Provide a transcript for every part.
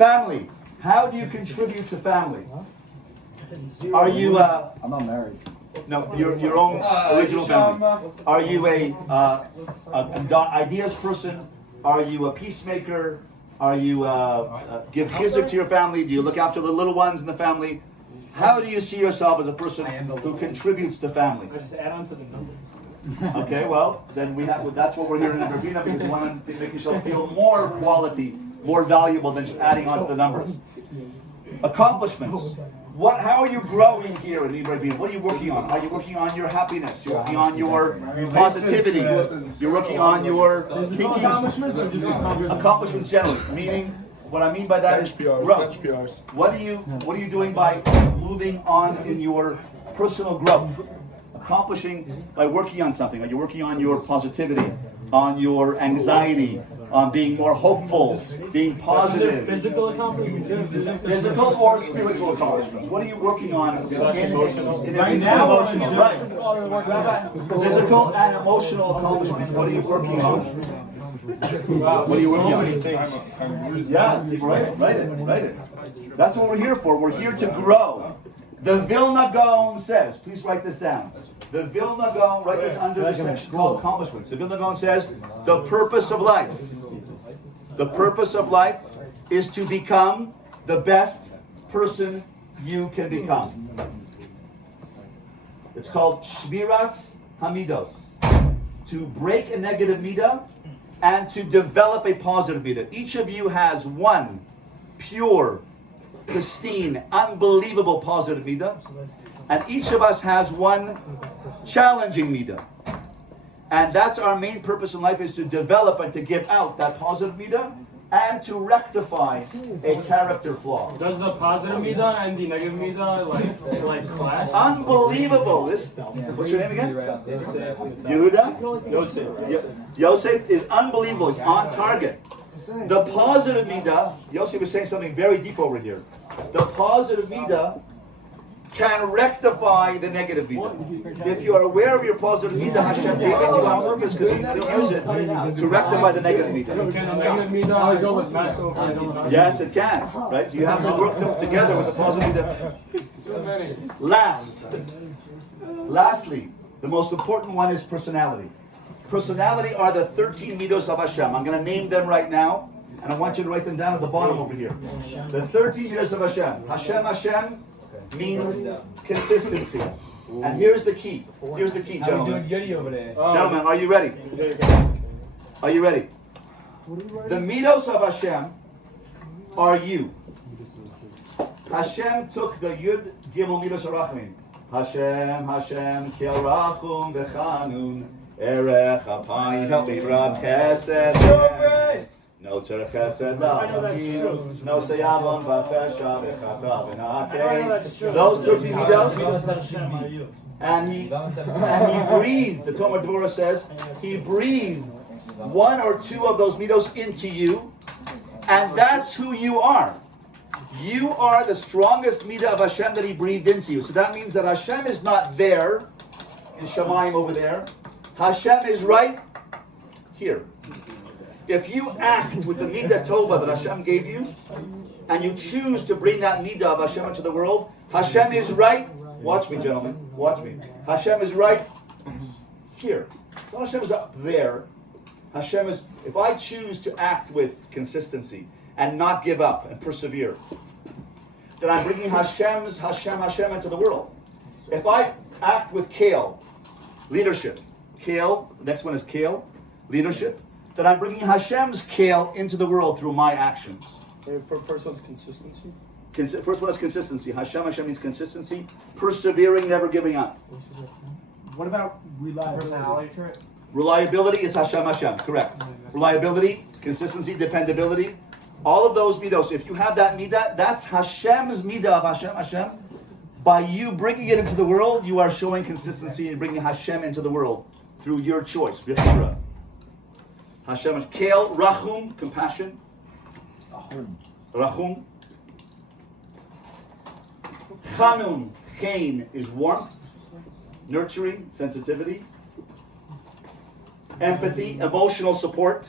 Family. How do you contribute to family? Are you I'm not married. no your own original family? Are you a ideas person? Are you a peacemaker? Are you give chizuk to your family? Do you look after the little ones in the family? How do you see yourself as a person who contributes to family? I just add on to the number. Okay, well, then that's what we're hearing in Binah, because we want to make yourself feel more quality, more valuable than just adding on to the numbers. Accomplishments. How are you growing here in Imrei? What are you working on? Are you working on your happiness? You're working on your positivity. You're working on your thinking. Accomplishments or just accomplishments? Accomplishments generally. Meaning, what I mean by that is growth. What are you doing by moving on in your personal growth? Accomplishing by working on something. Are you working on your positivity, on your anxiety, on being more hopeful, being positive? Physical accomplishments? Physical or spiritual accomplishments? What are you working on in emotional? Right. Physical and emotional accomplishments. What are you working on? What are you working on? Yeah, write it. That's what we're here for. We're here to grow. The Vilna Gaon says, please write this down. The Vilna Gaon, write this under the section called accomplishments. The Vilna Gaon says, the purpose of life. The purpose of life is to become the best person you can become. It's called Shmiras Hamidos. To break a negative midah and to develop a positive midah. Each of you has one pure, pristine, unbelievable positive midah, and each of us has one challenging midah. And that's our main purpose in life, is to develop and to give out that positive midah and to rectify a character flaw. Does the positive midah and the negative midah like clash? Unbelievable. What's your name again? Yehuda? Yosef is unbelievable. He's on target. The positive midah, Yosef was saying something very deep over here. The positive midah can rectify the negative midah. If you are aware of your positive midah, Hashem gave it to you on purpose because you can use it to rectify the negative midah. Can the negative midah go with mass over? Yes, it can. Right? You have to work them together with the positive midah. Lastly, the most important one is personality. Personality are the 13 midos of Hashem. I'm going to name them right now, and I want you to write them down at the bottom over here. The 13 midos of Hashem. Hashem means consistency. And here's the key. Here's the key, gentlemen. Gentlemen, are you ready? Are you ready? The midos of Hashem are you. Hashem took the Yud Gimel midos Arachim. Hashem, Kel Rachum V'Chanun. Erech Apayim, help me, Rab Chesed. No tzarech chesed la'avim, no seyavon v'fesha v'chata v'na'akei. Those 13 midos. And he breathed. The Talmud Devorah says he breathed one or two of those midos into you, and that's who you are. You are the strongest midah of Hashem that he breathed into you. So that means that Hashem is not there in Shamayim over there. Hashem is right here. If you act with the midah tova that Hashem gave you, and you choose to bring that midah of Hashem into the world, Hashem is right. Watch me, gentlemen. Watch me. Hashem is right here. Not Hashem is up there. Hashem is. If I choose to act with consistency and not give up and persevere, then I'm bringing Hashem into the world. If I act with kale, leadership. Kale, the next one is kale, leadership, that I'm bringing Hashem's kale into the world through my actions. First one's consistency. First one is consistency. Hashem means consistency, persevering, never giving up. What about reliability? Reliability is Hashem, correct. Reliability, consistency, dependability, all of those midos. If you have that midah, that's Hashem's midah of Hashem. By you bringing it into the world, you are showing consistency and bringing Hashem into the world through your choice. B'chira. Hashem, Kel, Rachum, compassion. Rachum. Chanun, Chain is warmth, nurturing, sensitivity. Empathy, emotional support.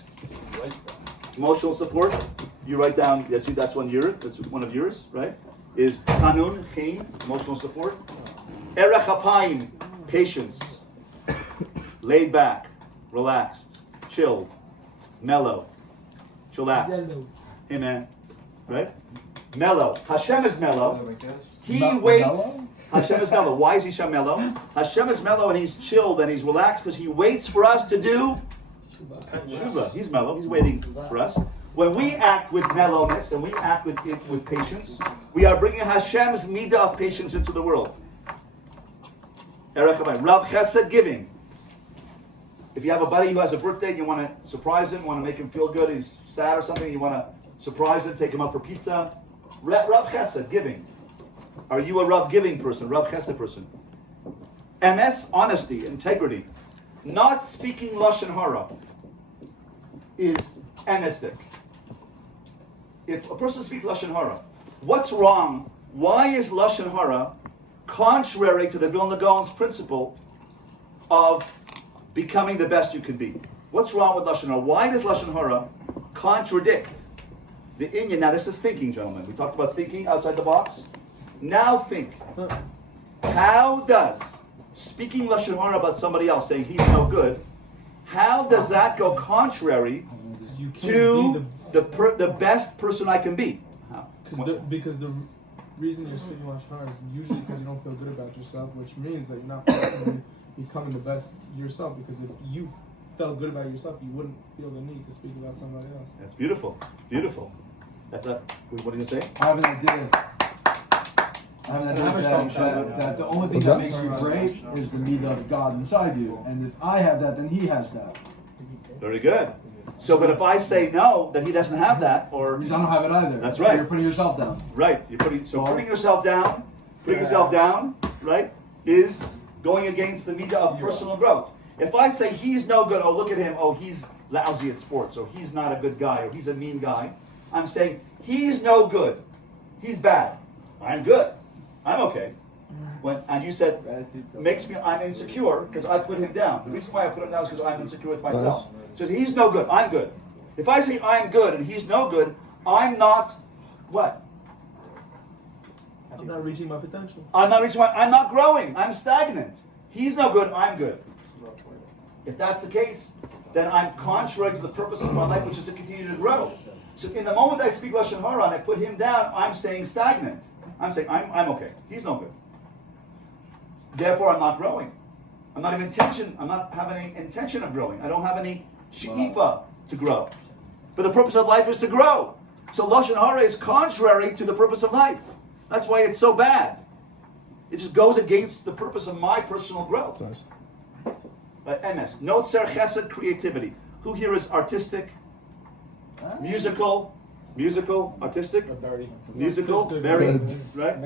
Emotional support. you write down, that's one of yours, right? Is Hanun, Chin, emotional support. Erech Hapayim, patience. Laid back, relaxed, chilled, mellow, chillaxed. Amen. Right? Mellow. Hashem is mellow. He waits. Mellow? Hashem is mellow. Why is Hashem mellow? Hashem is mellow and he's chilled and he's relaxed because he waits for us to do Tshuva. He's mellow. He's waiting for us. When we act with mellowness and we act with patience, we are bringing Hashem's midah of patience into the world. Erech Habayim. Rav Chesed, giving. If you have a buddy who has a birthday, you want to surprise him, want to make him feel good, he's sad or something, you want to surprise him, take him out for pizza. Rav Chesed, giving. Are you a Rav giving person, Rav Chesed person? MS, honesty, integrity. Not speaking Lashon Hara is anistic. If a person speaks Lashon Hara, what's wrong? Why is Lashon Hara contrary to the Vilna Gaon's principle of becoming the best you can be? What's wrong with Lashon Hara? Why does Lashon Hara contradict the Inyan? Now this is thinking, gentlemen. We talked about thinking outside the box. Now think. How does speaking Lashon Hara about somebody else, saying he's no good, how does that go contrary to the best person I can be? How? Because the reason you're speaking Lashon Hara is usually because you don't feel good about yourself, which means that you're not becoming the best yourself. Because if you felt good about yourself, you wouldn't feel the need to speak about somebody else. That's beautiful. Beautiful. That's a. What are you gonna say? I have an idea. That the only thing that makes you great is the midah of God inside you. And if I have that, then he has that. Very good. So, but if I say no, that he doesn't have that, or Because I don't have it either. That's So right. You're putting yourself down. right, putting yourself down, right, is going against the midah of personal growth. If I say he's no good, oh look at him, oh he's lousy at sports, or he's not a good guy, or he's a mean guy, I'm saying he's no good, he's bad, I'm good, I'm okay. And you said I'm insecure because I put him down. The reason why I put him down is because I'm insecure with myself. Says he's no good, I'm good. If I say I'm good and he's no good, I'm not what? I'm not reaching my potential. I'm not growing. I'm stagnant. He's no good, I'm good. If that's the case, then I'm contrary to the purpose of my life, which is to continue to grow. So in the moment I speak Lashon Hara and I put him down, I'm staying stagnant. I'm saying I'm okay. He's no good. Therefore, I'm not growing. I'm not having any intention of growing. I don't have any she'ifa to grow. But the purpose of life is to grow. So Lashon Hara is contrary to the purpose of life. That's why it's so bad. It just goes against the purpose of my personal growth. Nice. MS, Notzer Chesed, creativity. Who here is artistic? Musical, artistic? Musical, very, right?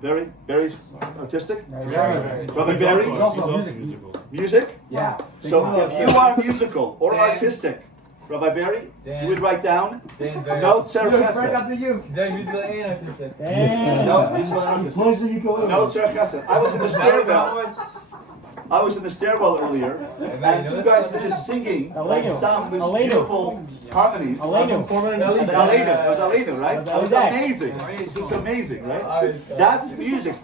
Very artistic? Rabbi Berry? Music? Yeah. So if you are musical or artistic, Rabbi Berry, you would write down Notzer Chesed. you. Is that musical and artistic? No, musical and artistic. Notzer Chesed. I was in the stairwell earlier, and two guys were just singing like some beautiful harmonies. Aleinu. That was Aleinu, right? That was amazing. It's just amazing, right? That's music.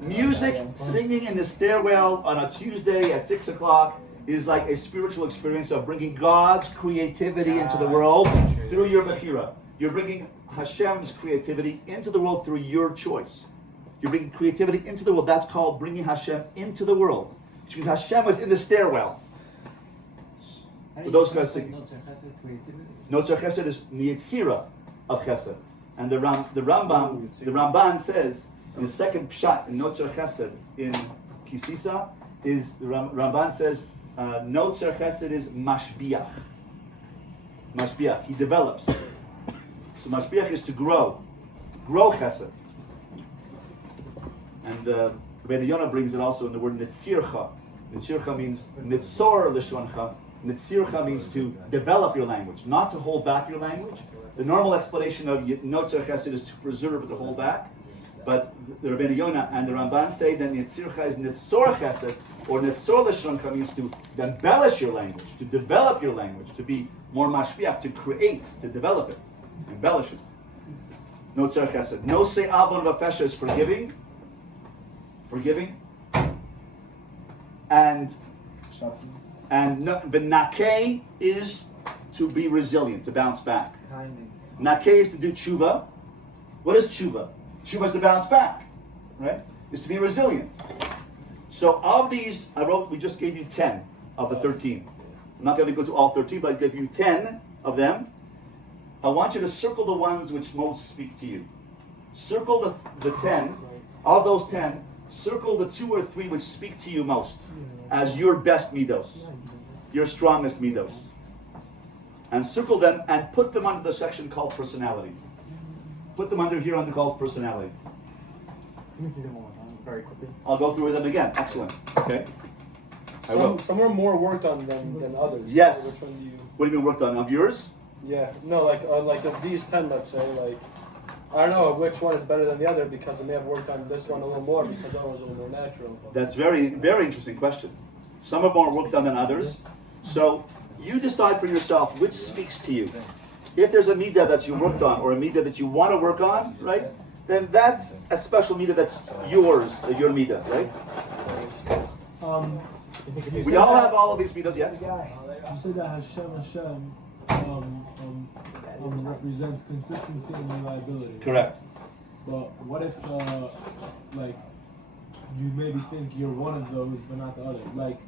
Music, singing in the stairwell on a Tuesday at 6 o'clock is like a spiritual experience of bringing God's creativity into the world through your mechira. You're bringing Hashem's creativity into the world through your choice. You're bringing creativity into the world. That's called bringing Hashem into the world. Which means Hashem was in the stairwell. For those guys singing. Notzer Chesed is Yetzira of Chesed. And the Ramban says, in the second pshat in Notzer Chesed in Kisisa, is the Ramban says, Notzer Chesed is Mashbiach. Mashbiach, he develops. So Mashbiach is to grow. Grow Chesed. And Rabbi Yonah brings it also in the word Nitzircha. Nitzircha means Nitzor Lishoncha. Nitzircha means to develop your language, not to hold back your language. The normal explanation of Notzer Chesed is to preserve or to hold back. But the Rabbi Yonah and the Ramban say that Nitzircha is Nitzor Chesed, or Nitzor Lishoncha means to embellish your language, to develop your language, to be more mashbiach, to create, to develop it. embellish it. No tzarech chesed. No say avon v'fesha is forgiving. And benakeh is to be resilient, to bounce back. Nakeh is to do tshuva. What is tshuva? Tshuva is to bounce back, right? Is to be resilient. So of these, we just gave you 10 of the 13. I'm not going to go to all 13, but I gave you 10 of them. I want you to circle the ones which most speak to you. Circle the 10. Of those 10, circle the 2 or 3 which speak to you most as your best midos, your strongest midos. And circle them and put them under the section called personality. Put them under called personality. Let me see them one more time, very quickly. I'll go through them again. Excellent. Okay. I will. Some are more worked on than others. Yes. So which one do you? What have you been worked on? Of yours? Yeah. No, like of these 10, let's say, like I don't know which one is better than the other because I may have worked on this one a little more because that was a little more natural. That's very, very interesting question. Some are more worked on than others. So you decide for yourself which speaks to you. If there's a midah that you worked on or a midah that you want to work on, right? Then that's a special midah that's yours, your midah, right? We all have all of these midahs, yes? You said that Hashem represents consistency and reliability. Correct. But what if, like, you maybe think you're one of those, but not the other? Like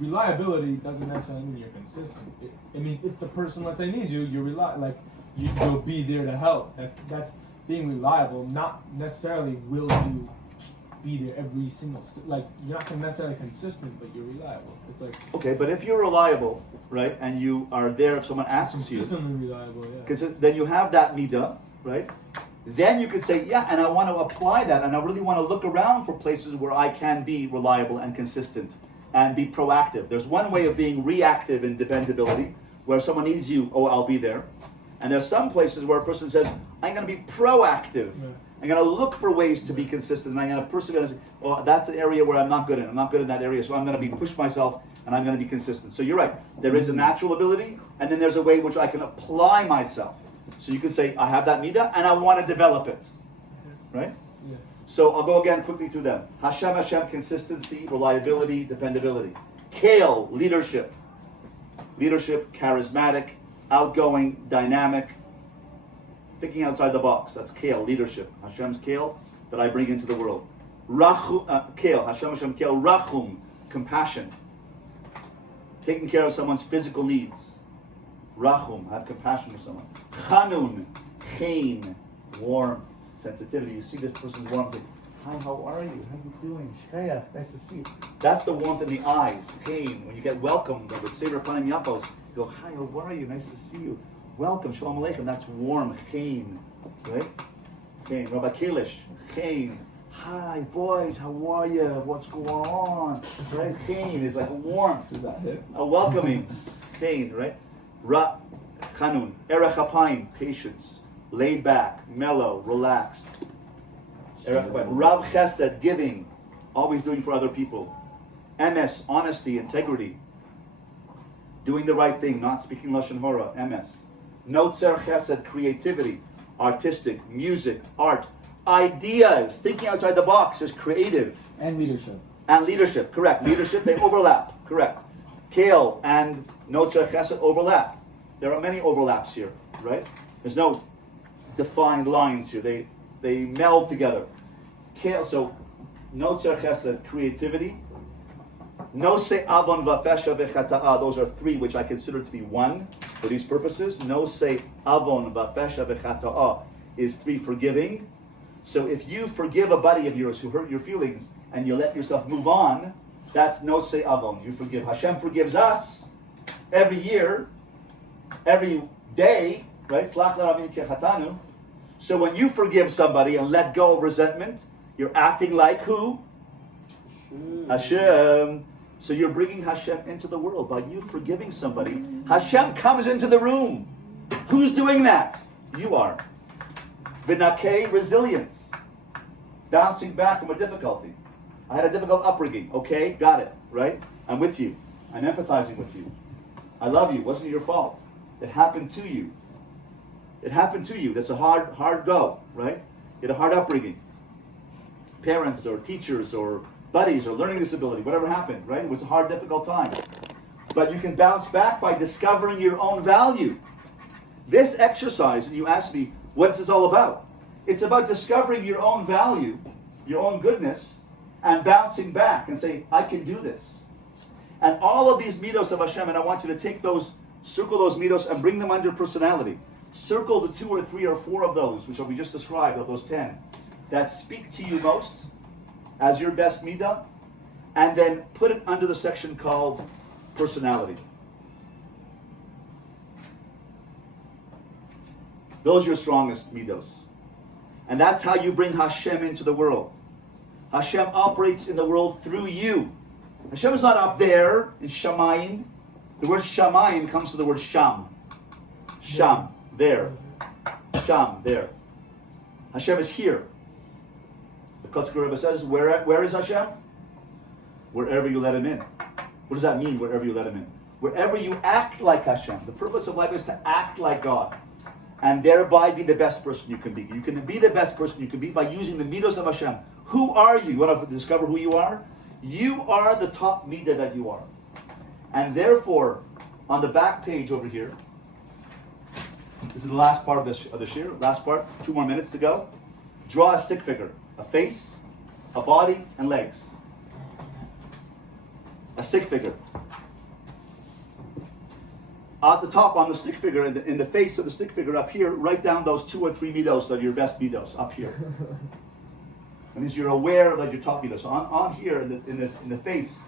reliability doesn't necessarily mean you're consistent. It means if the person, let's say, needs you, you'll be there to help. That's being reliable. Not necessarily will you be there every single like you're not necessarily consistent, but you're reliable. It's like okay, but if you're reliable, right, and you are there if someone asks you, consistently reliable, yeah. Because then you have that midah, right? Then you could say, yeah, and I want to apply that, and I really want to look around for places where I can be reliable and consistent and be proactive. There's one way of being reactive in dependability, where if someone needs you, oh, I'll be there. And there's some places where a person says, I'm going to be proactive. Yeah. I'm going to look for ways to be consistent, and I'm going to persevere and say, oh, that's an area where I'm not good in. I'm not good in that area, so I'm going to push myself, and I'm going to be consistent. So you're right. There is a natural ability, and then there's a way in which I can apply myself. So you could say, I have that midah, and I want to develop it. Right? Yeah. So I'll go again quickly through them. Hashem, consistency, reliability, dependability. Kale, leadership. Leadership, charismatic, outgoing, dynamic, thinking outside the box. That's kale, leadership. Hashem's kale that I bring into the world. Kale, Hashem, kale, rachum, compassion. Taking care of someone's physical needs. Rachum, have compassion for someone. Chanun, chain, warmth, sensitivity. You see this person's warmth, like, hi, how are you? How you doing? Shaya, nice to see you. That's the warmth in the eyes. Chain, when you get welcomed with Sefer Panim Yafos, you go, hi, how are you? Nice to see you. Welcome, Shalom Aleichem. That's warm, chain, right? Chain, Rabbi Kalish, chain. Hi, boys, how are you? What's going on? Right? Chain is like a warmth. Is that it? A welcoming. Chain, right? Chanun, erech hapayim, patience, laid back, mellow, relaxed. Erech hapayim, rav chesed, giving, always doing for other people. Emes, honesty, integrity, doing the right thing, not speaking lashon hora. Emes. Notzer chesed, creativity, artistic, music, art, ideas, thinking outside the box is creative. And leadership. And leadership, correct. Leadership, they overlap, correct. Kale and Notzer Chesed overlap. There are many overlaps here, right? There's no defined lines here. They meld together. Kale, so Notzer Chesed, creativity. Nosei avon v'fesha v'chata'a, those are 3 which I consider to be 1 for these purposes. Nosei avon v'fesha v'chata'a is 3 forgiving. So if you forgive a buddy of yours who hurt your feelings and you let yourself move on, that's nosei avon. You forgive. Hashem forgives us every year, every day, right? Slach l'Ravinu kechatanu. So when you forgive somebody and let go of resentment, you're acting like who? Hashem. So you're bringing Hashem into the world by you forgiving somebody. Hashem comes into the room. Who's doing that? You are. V'nakei, resilience. Bouncing back from a difficulty. I had a difficult upbringing. Okay, got it, right? I'm with you. I'm empathizing with you. I love you. It wasn't your fault. It happened to you. It happened to you. That's a hard go, right? You had a hard upbringing. Parents or teachers or buddies or learning disability, whatever happened, right? It was a hard, difficult time. But you can bounce back by discovering your own value. This exercise, and you asked me, what is this all about? It's about discovering your own value, your own goodness, and bouncing back and say, I can do this. And all of these midos of Hashem, and I want you to take those, circle those midos and bring them under personality. Circle the 2 or 3 or 4 of those, which we just described, of those 10, that speak to you most as your best midah, and then put it under the section called personality. Those are your strongest midos. And that's how you bring Hashem into the world. Hashem operates in the world through you. Hashem is not up there in Shamayim. The word Shamayim comes from the word Sham. Sham, there. Sham, there. Hashem is here. The Kotzker Rebbe says, where is Hashem? Wherever you let him in. What does that mean, wherever you let him in? Wherever you act like Hashem. The purpose of life is to act like God. And thereby be the best person you can be. You can be the best person you can be by using the midos of Hashem. Who are you? You want to discover who you are? You are the top midah that you are. And therefore, on the back page over here, this is the last part of the shir, last part, 2 more minutes to go. Draw a stick figure, a face, a body, and legs. A stick figure. At the top on the stick figure, in the face of the stick figure up here, write down those 2 or 3 midos that are your best midos up here. That means you're aware that your top midos. So on here in the face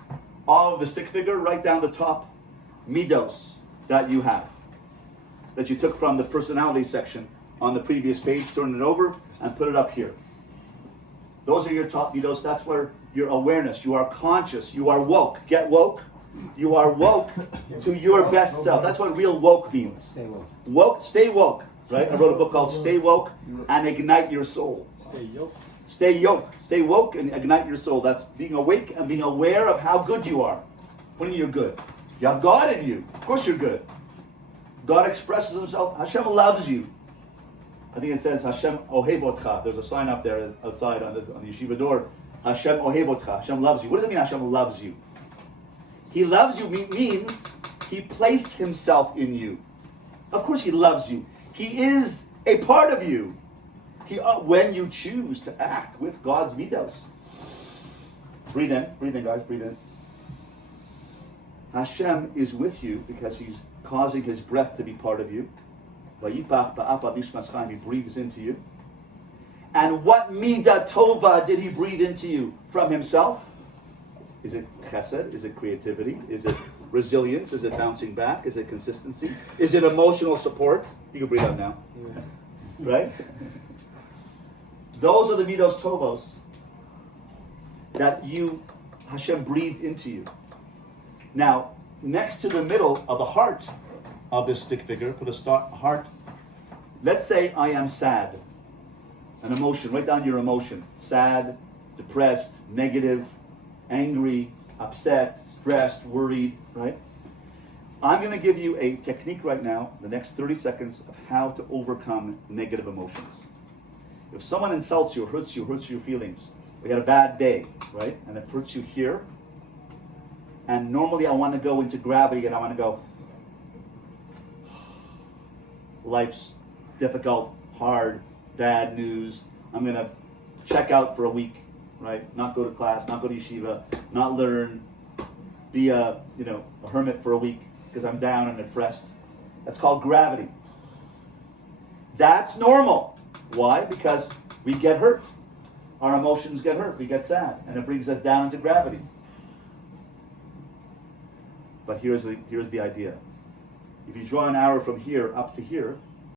of the stick figure, write down the top midos that you have, that you took from the personality section on the previous page. Turn it over and put it up here. Those are your top midos. That's where your awareness. You are conscious. You are woke. Get woke. You are woke to your best self. That's what real woke means. Stay woke. Woke, stay woke. Right? I wrote a book called Stay Woke and Ignite Your Soul. Stay yoked. Stay yoked. Stay woke and ignite your soul. That's being awake and being aware of how good you are. When you're good. You have God in you. Of course you're good. God expresses himself. Hashem loves you. I think it says Hashem ohev otcha. There's a sign up there outside on the yeshiva door. Hashem ohev otcha. Hashem loves you. What does it mean Hashem loves you? He loves you means he placed himself in you. Of course he loves you. He is a part of you. When you choose to act with God's midos. Breathe in guys, breathe in. Hashem is with you because he's causing his breath to be part of you. He breathes into you. And what midah tova did he breathe into you from himself? Is it chesed? Is it creativity? Is it resilience? Is it bouncing back? Is it consistency? Is it emotional support? You can breathe out now. Right? Those are the midos tovos that Hashem breathed into you. Now, next to the middle of the heart of this stick figure, put a heart. Let's say I am sad. An emotion. Write down your emotion. Sad, depressed, negative, angry, upset, stressed, worried, right? I'm going to give you a technique right now, the next 30 seconds, of how to overcome negative emotions. If someone insults you, hurts your feelings, we had a bad day, right? And it hurts you here. And normally I want to go into gravity and I want to go, life's difficult, hard, bad news. I'm going to check out for a week, right? Not go to class, not go to yeshiva, not learn, be a hermit for a week because I'm down and depressed. That's called gravity. That's normal. Why? Because we get hurt. Our emotions get hurt. We get sad. And it brings us down into gravity. But here's the idea. If you draw an arrow from here up to here,